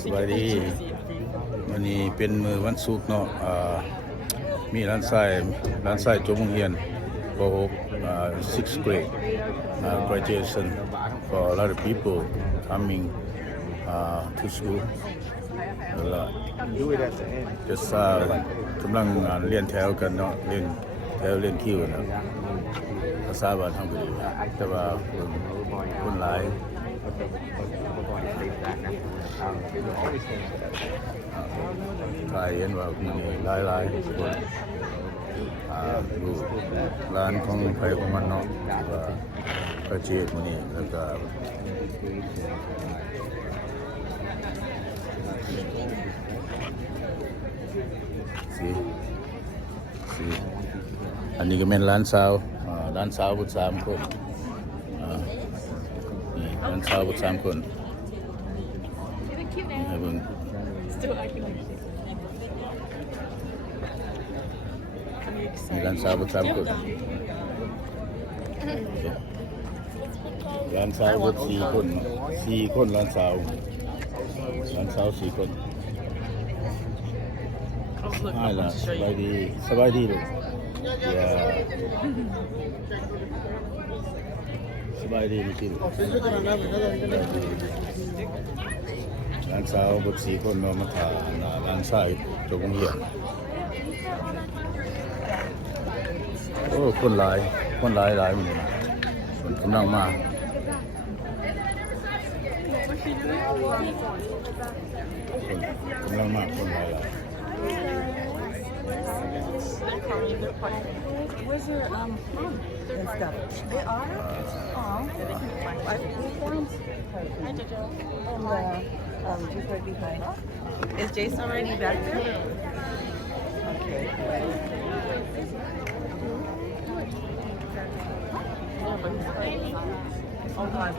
สวัสดีวันนี้เป็นมื้อวันศุกร์เนาะมีร้านทรายจบโรงเรียนป .6 6th grade graduation for a lot of people coming to school a lot just กำลังเรียนแถวกันเนาะเรียนแถวเรียนคิวนะภาษาบ้านเฮาก็ดีแต่ว่าคนหลายใครเห็นว่ามีหลายๆคนอยู่ร้านของใครของมันเนาะว่าประเทศมื้อนี้แล้วก็อันนี้ก็แม่นร้านสาวบุตร3คนนี่ร้านสาวบุตร3คนให้เบิ่งนี่ร้านสาวบุตร3คนร้านสาวบุตร4คนร้านสาว4คนให้ล่ะสบายดีลูกสบายดีลูกร้านสาวบุตร4คนมาถ่ายร้านชายจบโรงเรียนโอ้คนหลายมื้อนี้นะคนกำลังมาคนหลายWhere's your mom and stuff? They are? Hi, Jojo. And just right behind. Is Jason already back there? Okay. Oh, God.